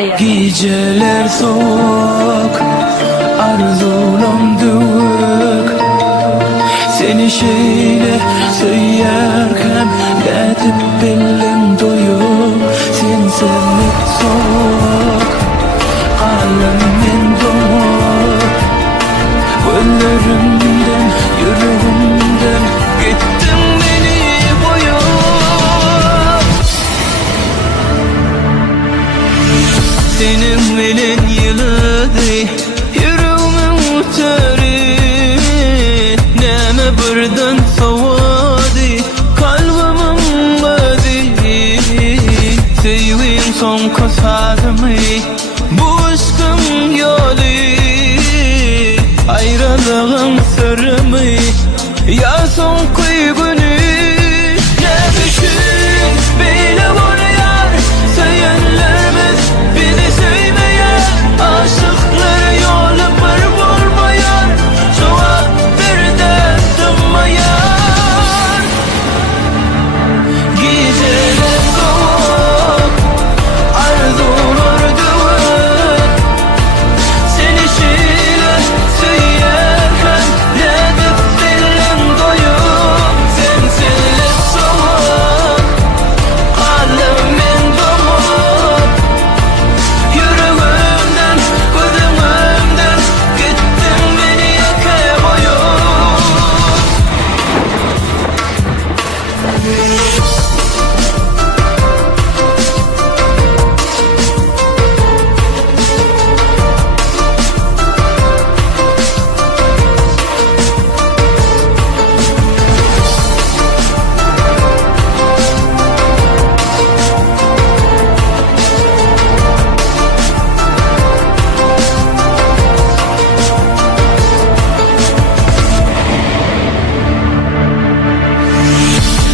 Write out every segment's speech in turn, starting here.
buraya. Geceler soğuk, arzulam dök. Seni şeyle söylerken Ledip belim doyup. Sen sevmek soğuk, kalbimin donuk. Gözlerimden, yüreğimden gittin beni koyup. Senin elin yılıdı, yüreğimin teri. Neme birden soğudu, kalbimin bedi. Sevim son kosadımı, bu aşkın yolu. Ayrılığın sırrımı, ya son kıygını. Ne düşün beni vuruyor, söylerlerimiz beni sevmeyen. Aşıkları yolu bir bulmayan, cevap bir de tınmayan. Geceler soğuk, arzular dövük. Seni şeyle söylerken Ledip belim doyup. Sensinlik soğuk, kalbimin donuk. Yüreğimden, gözümden gittin beni yaka boyup.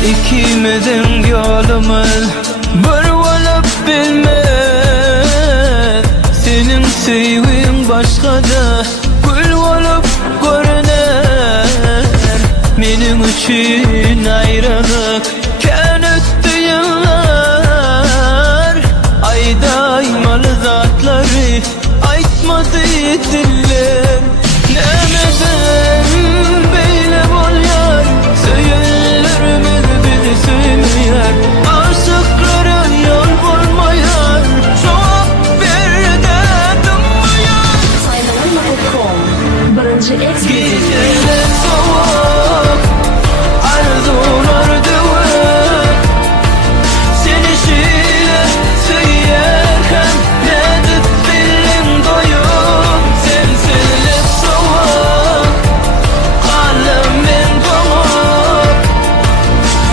İkimizin yolumuz bir olup bilmez. Senin sevgin başkada gül olup görüner. Benim için ayrılık ken öttü yıllar. Aydaymalı zatları aytmadı diller. Nemeden böyle bol yar, söylerlerimiz beni sevmeyer. Aşıkların yol bulmayan, cevap bir de tınmayan. Geceler soğuk, arzular dövük. Seni şeyle söylerken Ledip belim doyup. Sensinlik soğuk, kalbimin donuk.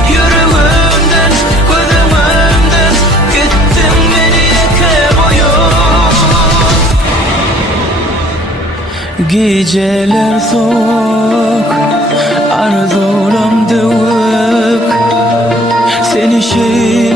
Yüreğimden, gözümden gittin beni yaka boyup. Geceler soğuk, arzulam dövük. Seni şey